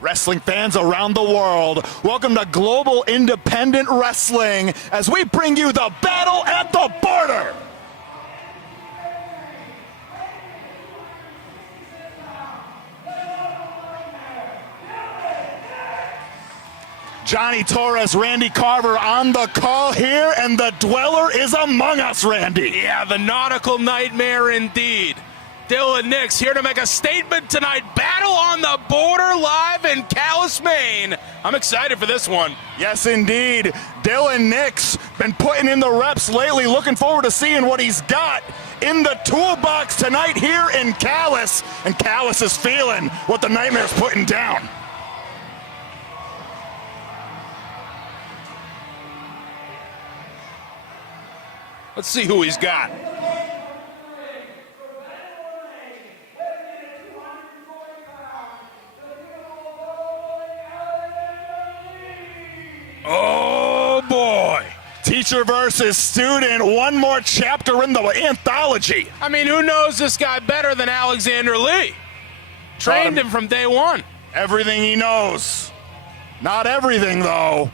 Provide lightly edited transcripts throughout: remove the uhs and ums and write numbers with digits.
Wrestling fans around the world, welcome to Global Independent Wrestling as we bring you the Battle at the Border. Johnny Torres, Randy Carver on the call here, and the Dweller is among us, Randy. Yeah, the nautical nightmare indeed. Dylan Nix here to make a statement tonight. Battle on the Border live in Calais, Maine. I'm excited for this one. Yes, indeed. Dylan Nix been putting in the reps lately. Looking forward to seeing what he's got in the toolbox tonight here in Calais. And Calais is feeling what the Nightmare's putting down. Let's see who he's got. Oh, boy. Teacher versus student, one more chapter in the anthology. I mean, who knows this guy better than Alexander Lee? Trained him from day one. Everything he knows. Not everything, though.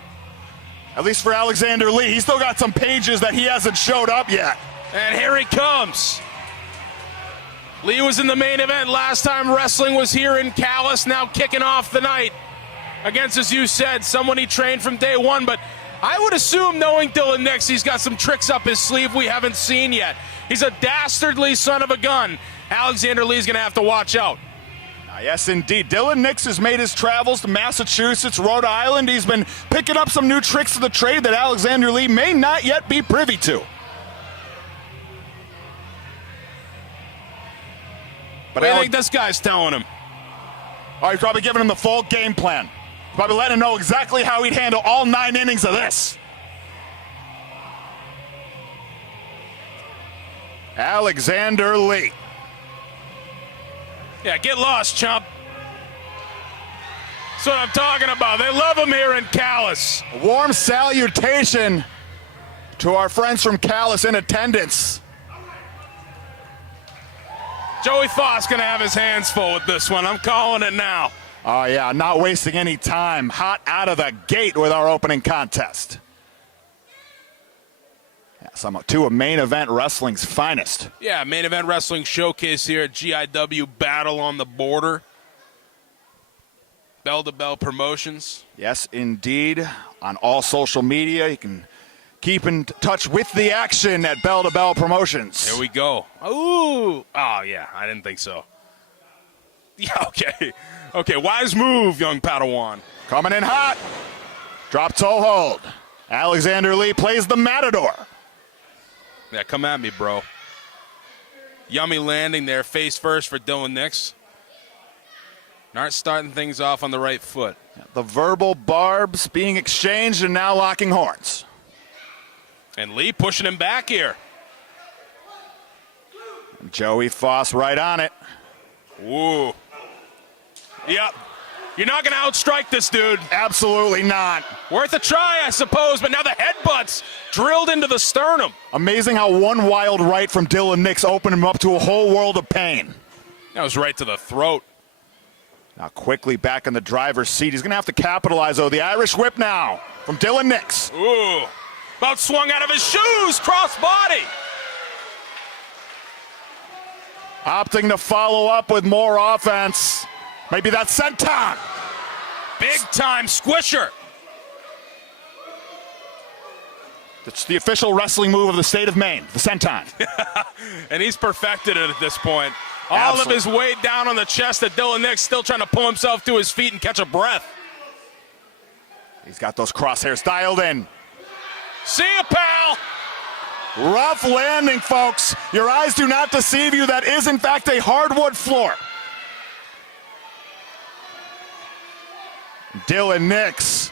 At least for Alexander Lee. He's still got some pages that he hasn't showed up yet. And here he comes. Lee was in the main event last time wrestling was here in Calais, now kicking off the night against, as you said, someone he trained from day one. But I would assume, knowing Dylan Nix, he's got some tricks up his sleeve we haven't seen yet. He's a dastardly son of a gun. Alexander Lee's going to have to watch out. Yes, indeed. Dylan Nix has made his travels to Massachusetts, Rhode Island. He's been picking up some new tricks of the trade that Alexander Lee may not yet be privy to. But what do you think this guy's telling him? Oh, he's probably giving him the full game plan. Probably letting him know exactly how he'd handle all 9 innings of this. Alexander Lee. Yeah, get lost, chump. That's what I'm talking about. They love him here in Calais. A warm salutation to our friends from Calais in attendance. Joey Foss going to have his hands full with this one. I'm calling it now. Oh, yeah, not wasting any time. Hot out of the gate with our opening contest. Two of main event wrestling's finest. Yeah, main event wrestling showcase here at GIW Battle on the Border. Bell to Bell Promotions. Yes, indeed. On all social media, you can keep in touch with the action at Bell to Bell Promotions. Here we go. Ooh. Oh, yeah, I didn't think so. Yeah, okay. Okay, wise move, young Padawan. Coming in hot. Drop toe hold. Alexander Lee plays the Matador. Yeah, come at me, bro. Yummy landing there, face first for Dylan Nix. Not starting things off on the right foot. The verbal barbs being exchanged and now locking horns. And Lee pushing him back here. Joey Foss right on it. Ooh. Yep. You're not going to outstrike this dude. Absolutely not. Worth a try, I suppose, but now the headbutts drilled into the sternum. Amazing how one wild right from Dylan Nix opened him up to a whole world of pain. That was right to the throat. Now quickly back in the driver's seat. He's going to have to capitalize, though. The Irish whip now from Dylan Nix. Ooh. About swung out of his shoes, cross body. Opting to follow up with more offense. Maybe that's senton. Big time squisher. It's the official wrestling move of the state of Maine, the senton. And he's perfected it at this point. All of his weight down on the chest of Dylan Nix, still trying to pull himself to his feet and catch a breath. He's got those crosshairs dialed in. See ya, pal. Rough landing, folks. Your eyes do not deceive you. That is, in fact, a hardwood floor. Dylan Nix,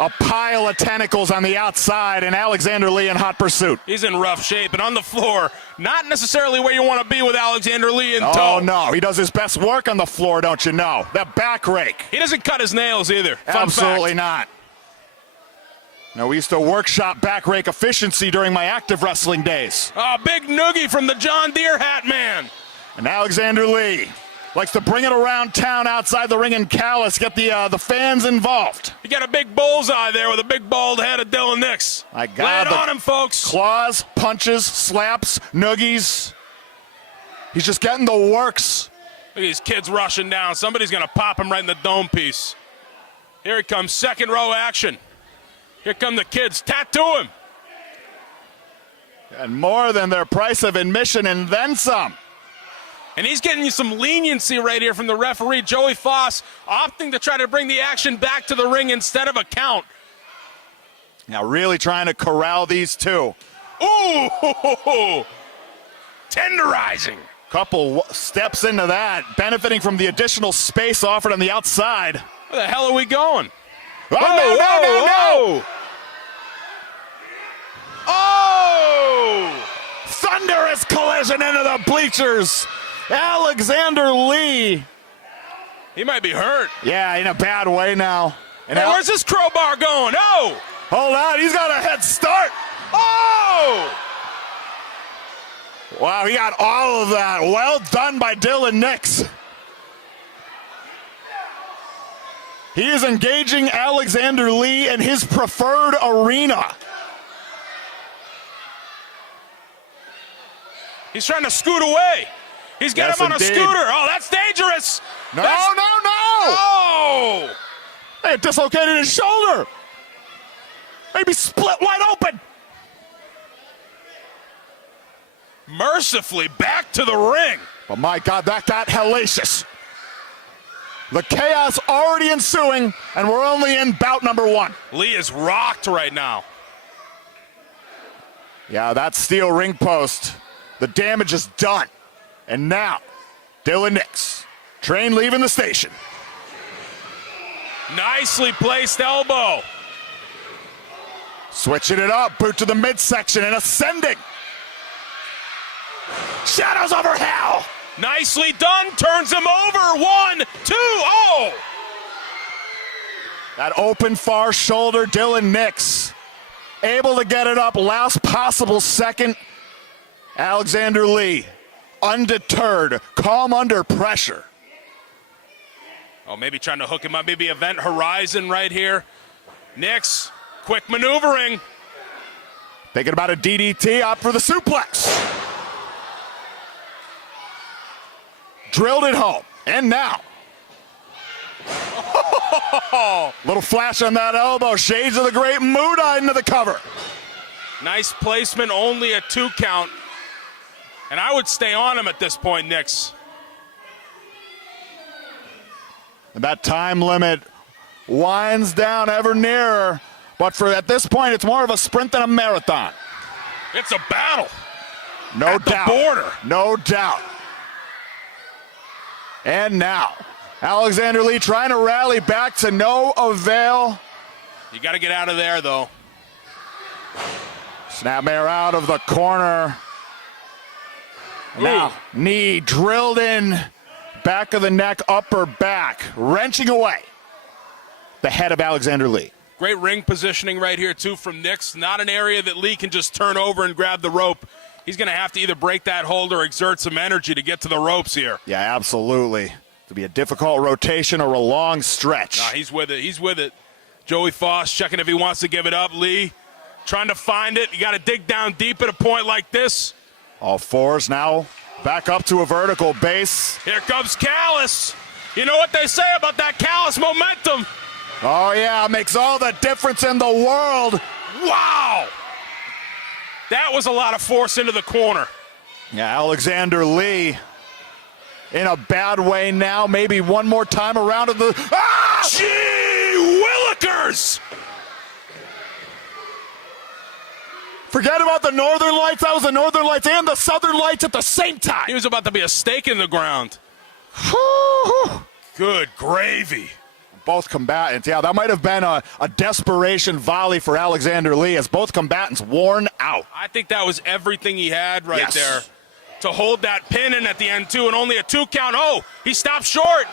a pile of tentacles on the outside, and Alexander Lee in hot pursuit. He's in rough shape, and on the floor, not necessarily where you want to be with Alexander Lee in tow. Oh, no. He does his best work on the floor, don't you know? That back rake. He doesn't cut his nails either. Absolutely not. No, we used to workshop back rake efficiency during my active wrestling days. Oh, big noogie from the John Deere hat man. And Alexander Lee Likes to bring it around town outside the ring in Calais, get the fans involved. You got a big bullseye there with a big bald head of Dylan Nix. My God. Lay it on him, folks. Claws, punches, slaps, noogies. He's just getting the works. Look at these kids rushing down. Somebody's going to pop him right in the dome piece. Here he comes, second row action. Here come the kids. Tattoo him. And more than their price of admission and then some. And he's getting you some leniency right here from the referee, Joey Foss, opting to try to bring the action back to the ring instead of a count. Now really trying to corral these two. Ooh, tenderizing. Couple steps into that, benefiting from the additional space offered on the outside. Where the hell are we going? Oh, no. Oh! Thunderous collision into the bleachers. Alexander Lee. He might be hurt. Yeah, in a bad way now. And hey, where's this crowbar going? Oh! Hold on, he's got a head start. Oh! Wow, he got all of that. Well done by Dylan Nix. He is engaging Alexander Lee in his preferred arena. He's trying to scoot away. He's got him on a scooter. Oh, that's dangerous. No. Oh! Hey, it dislocated his shoulder. Maybe split wide open. Mercifully back to the ring. But my God, that got hellacious. The chaos already ensuing, and we're only in bout number one. Lee is rocked right now. Yeah, that steel ring post. The damage is done. And now, Dylan Nix. Train leaving the station. Nicely placed elbow. Switching it up, boot to the midsection and ascending. Shadows over hell. Nicely done, turns him over. 1, 2, oh! That open far shoulder, Dylan Nix. Able to get it up, last possible second. Alexander Lee, undeterred, calm under pressure. Oh, maybe trying to hook him up, maybe event horizon right here. Nix, quick maneuvering. Thinking about a DDT, opt for the suplex. Drilled it home, and now. Little flash on that elbow, shades of the great Muda into the cover. Nice placement, only a 2 count. And I would stay on him at this point, Nix. And that time limit winds down ever nearer. But for at this point, it's more of a sprint than a marathon. It's a battle. No doubt. The border. No doubt. And now, Alexander Lee trying to rally back to no avail. You got to get out of there, though. Snapmare out of the corner. Now, knee drilled in, back of the neck, upper back, wrenching away the head of Alexander Lee. Great ring positioning right here, too, from Nix. Not an area that Lee can just turn over and grab the rope. He's going to have to either break that hold or exert some energy to get to the ropes here. Yeah, absolutely. To be a difficult rotation or a long stretch. Nah, he's with it. He's with it. Joey Foss checking if he wants to give it up. Lee trying to find it. You got to dig down deep at a point like this. All fours now back up to a vertical base. Here comes Calais. You know what they say about that Calais momentum. Oh, yeah, makes all the difference in the world. Wow. That was a lot of force into the corner. Yeah, Alexander Lee in a bad way now. Maybe one more time around in the... Ah! Gee Willikers! Forget about the Northern Lights. That was the Northern Lights and the Southern Lights at the same time. He was about to be a stake in the ground. Good gravy. Both combatants. Yeah, that might have been a desperation volley for Alexander Lee as both combatants worn out. I think that was everything he had right Yes. there to hold that pin in at the end, too, and only a 2 count. Oh, he stopped short.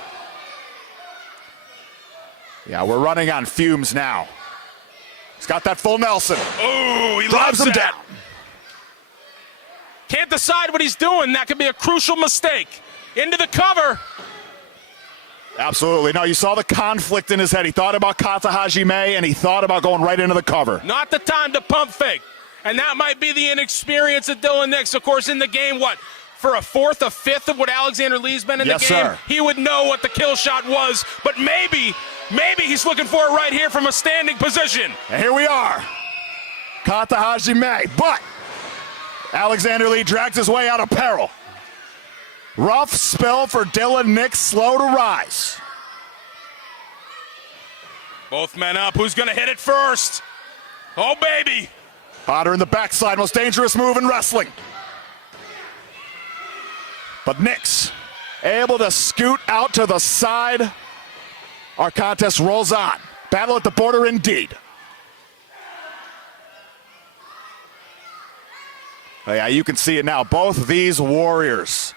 Yeah, we're running on fumes now. He's got that full Nelson. Oh, he Drives loves him that. down. Can't decide what he's doing. That could be a crucial mistake. Into the cover. Absolutely. No, you saw the conflict in his head. He thought about Kata Hajime, and he thought about going right into the cover. Not the time to pump fake. And that might be the inexperience of Dylan Nix. Of course, in the game, for a fourth, a fifth of what Alexander Lee's been in the game, sir. He would know what the kill shot was. But maybe he's looking for it right here from a standing position. And here we are. Kata Hajime, but Alexander Lee drags his way out of peril. Rough spell for Dylan Nix, slow to rise. Both men up. Who's going to hit it first? Oh, baby. Potter in the backside, most dangerous move in wrestling. But Nix able to scoot out to the side. Our contest rolls on. Battle at the border indeed. Oh, yeah, you can see it now. Both these warriors.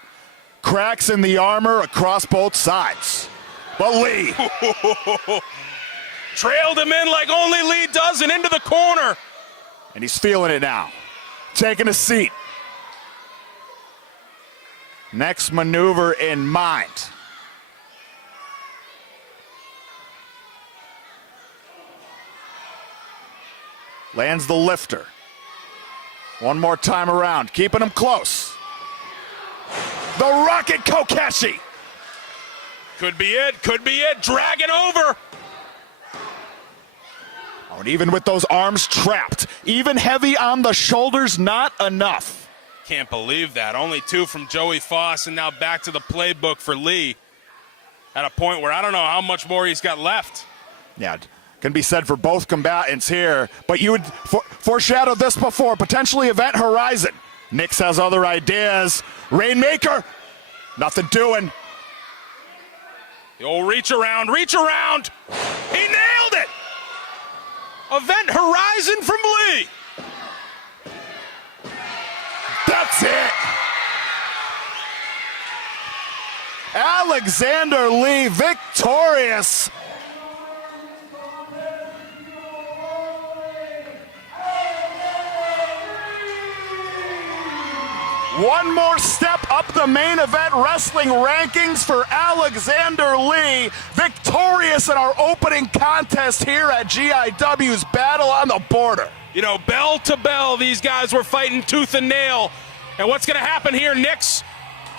Cracks in the armor across both sides. But Lee. Trailed him in like only Lee does and into the corner. And he's feeling it now. Taking a seat. Next maneuver in mind. Lands the lifter. One more time around, keeping him close. The Rocket Kokeshi. Could be it, dragging over. Oh, and even with those arms trapped, even heavy on the shoulders, not enough. Can't believe that. Only 2 from Joey Foss, and now back to the playbook for Lee. At a point where I don't know how much more he's got left. Yeah, can be said for both combatants here, but you would foreshadowed this before, potentially Event Horizon. Nix has other ideas. Rainmaker, nothing doing. The old reach around. He nailed it. Event Horizon from Lee. That's it. Alexander Lee victorious. One more step up the main event wrestling rankings for Alexander Lee. Victorious in our opening contest here at GIW's Battle on the Border. You know, bell to bell, these guys were fighting tooth and nail. And what's going to happen here? Nix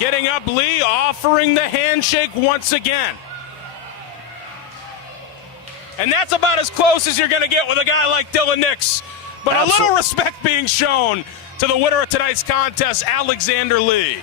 getting up, Lee offering the handshake once again. And that's about as close as you're going to get with a guy like Dylan Nix. But a little respect being shown to the winner of tonight's contest, Alexander Lee.